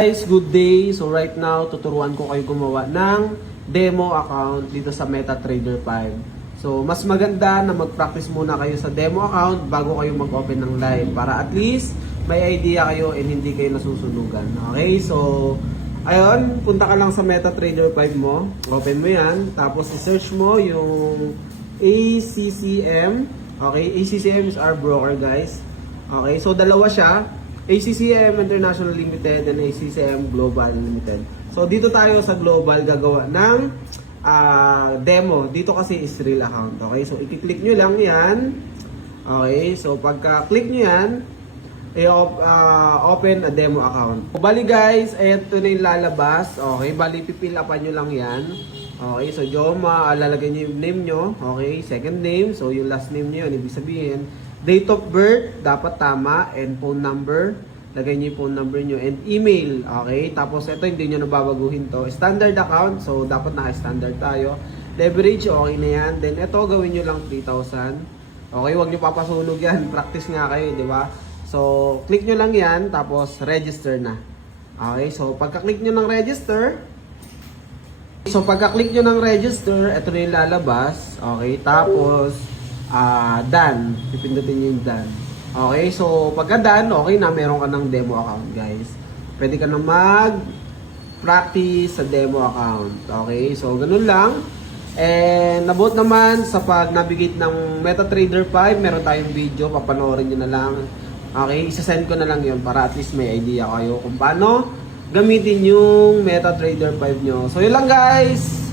Guys, good day. So right now, tuturuan ko kayo gumawa ng demo account dito sa MetaTrader 5. So mas maganda na mag-practice muna kayo sa demo account bago kayo mag-open ng live para at least may idea kayo and hindi kayo nasusunugan. Okay, so ayun, punta ka lang sa MetaTrader 5 mo, open mo yan, tapos i-search mo yung ACCM. Okay, ACCM is our broker, guys. Okay, so dalawa siya. ACCM International Limited and ACCM Global Limited. So dito tayo sa Global gagawa ng demo. Dito kasi is real account. Okay, so i-click nyo lang yan. Okay, so pagka-click nyo yan, open a demo account. Bali guys, ito na yung lalabas. Okay, bali pipilapan nyo lang yan. Okay, so lalagay nyo yung name nyo. Okay, second name. So yung last name nyo yun, ibig sabihin date of birth, dapat tama, and phone number. Lagay niyo yung phone number niyo and email. Okay? Tapos ito, hindi niyo nababaguhin to. Standard account, so dapat naka-standard tayo. Leverage, okay na yan. Then ito, gawin niyo lang 3,000. Okay, huwag niyo papasunog yan. Practice nga kayo, di ba? So, click niyo lang yan, tapos register na. Okay, so pagka-click niyo ng register, ito na yung lalabas. Okay, tapos done. Pipindutin nyo yung done. Okay, so pagka done, okay na, meron ka ng demo account, guys. Pwede ka na mag-practice sa demo account. Okay, so ganun lang. And about naman sa pag-navigate ng MetaTrader 5, meron tayong video, papanoorin nyo na lang. Okay, isasend ko na lang yun para at least may idea kayo kung paano gamitin yung MetaTrader 5 nyo. So yun lang, guys.